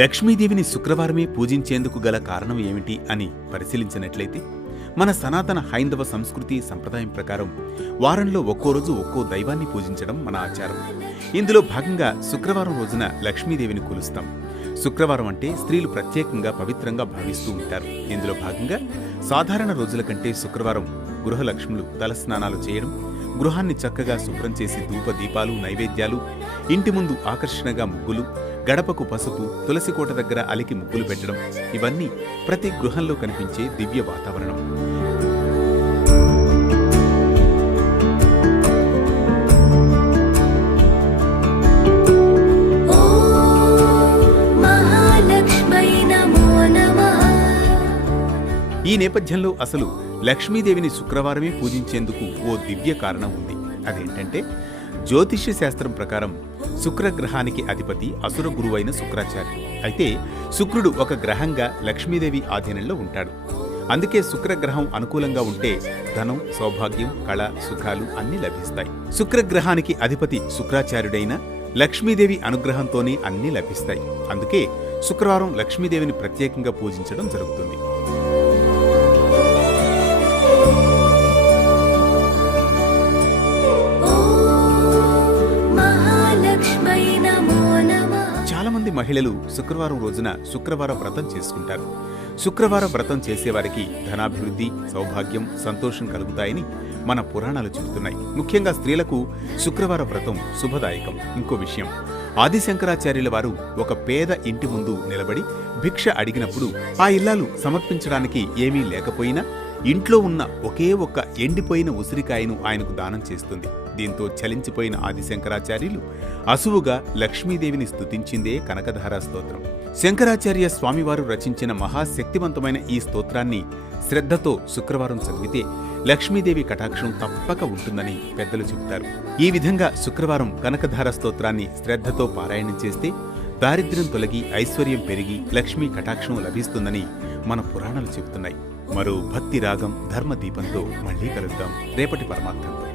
లక్ష్మీదేవిని శుక్రవారమే పూజించేందుకు గల కారణం ఏమిటి అని పరిశీలించినట్లయితే మన సనాతన హైందవ సంస్కృతి సంప్రదాయం ప్రకారం వారంలో ఒక్కో రోజు ఒక్కో దైవాన్ని పూజించడం మన ఆచారం. ఇందులో భాగంగా శుక్రవారం రోజున లక్ష్మీదేవిని కొలుస్తాం. శుక్రవారం అంటే స్త్రీలు ప్రత్యేకంగా పవిత్రంగా భావిస్తూ ఉంటారు. ఇందులో భాగంగా సాధారణ రోజుల కంటే శుక్రవారం గృహలక్ష్ములు తలస్నానాలు చేయడం, గృహాన్ని చక్కగా శుభ్రం చేసి ధూప దీపాలు, నైవేద్యాలు, ఇంటి ముందు ఆకర్షణగా ముగ్గులు, గడపకు పసుపు, తులసికోట దగ్గర అలికి ముగ్గులు పెట్టడం, ఇవన్నీ ప్రతి గృహంలో కనిపించే దివ్య వాతావరణం. ఈ నేపథ్యంలో అసలు లక్ష్మీదేవిని శుక్రవారమే పూజించేందుకు ఓ దివ్య కారణం ఉంది. అదేంటంటే, జ్యోతిష్య శాస్త్రం ప్రకారం శుక్రగ్రహానికి అధిపతి అసుర గురువైన శుక్రాచార్యుడు. అయితే శుక్రుడు ఒక గ్రహంగా లక్ష్మీదేవి ఆధీనంలో ఉంటాడు. అందుకే శుక్రగ్రహం అనుకూలంగా ఉంటే ధనం, సౌభాగ్యం, కళ, సుఖాలు అన్నీ లభిస్తాయి. శుక్రగ్రహానికి అధిపతి శుక్రాచార్యుడైన లక్ష్మీదేవి అనుగ్రహంతోనే అన్నీ లభిస్తాయి. అందుకే శుక్రవారం లక్ష్మీదేవిని ప్రత్యేకంగా పూజించడం జరుగుతుంది. చాలా మంది మహిళలు శుక్రవారం రోజున శుక్రవార వ్రతం చేసుకుంటారు. శుక్రవార వ్రతం చేసేవారికి ధనాభివృద్ధి, సౌభాగ్యం, సంతోషం కలుగుతాయని మన పురాణాలు చెబుతున్నాయి. ముఖ్యంగా స్త్రీలకు శుక్రవార వ్రతం శుభదాయకం. ఇంకో విషయం, ఆదిశంకరాచార్యుల వారు ఒక పేద ఇంటి ముందు నిలబడి భిక్ష అడిగినప్పుడు ఆ ఇల్లాలు సమర్పించడానికి ఏమీ లేకపోయినా ఇంట్లో ఉన్న ఒకే ఒక్క ఎండిపోయిన ఉసిరికాయను ఆయనకు దానం చేస్తుంది. దీంతో చలించిపోయిన ఆదిశంకరాచార్యులు అసువుగా లక్ష్మీదేవిని స్తుతించిందే కనకధారా స్తోత్రం. శంకరాచార్య స్వామివారు రచించిన మహాశక్తివంతమైన ఈ స్తోత్రాన్ని శ్రద్ధతో శుక్రవారం చదివితే లక్ష్మీదేవి కటాక్షం తప్పక ఉంటుందని పెద్దలు చెబుతారు. ఈ విధంగా శుక్రవారం కనకధార స్తోత్రాన్ని శ్రద్ధతో పారాయణం చేస్తే దారిద్ర్యం తొలగి ఐశ్వర్యం పెరిగి లక్ష్మీ కటాక్షం లభిస్తుందని మన పురాణాలు చెబుతున్నాయి. మరో భక్తి రాగం, ధర్మ దీపంతో మళ్లీ కలుద్దాం రేపటి పరమార్థంతో.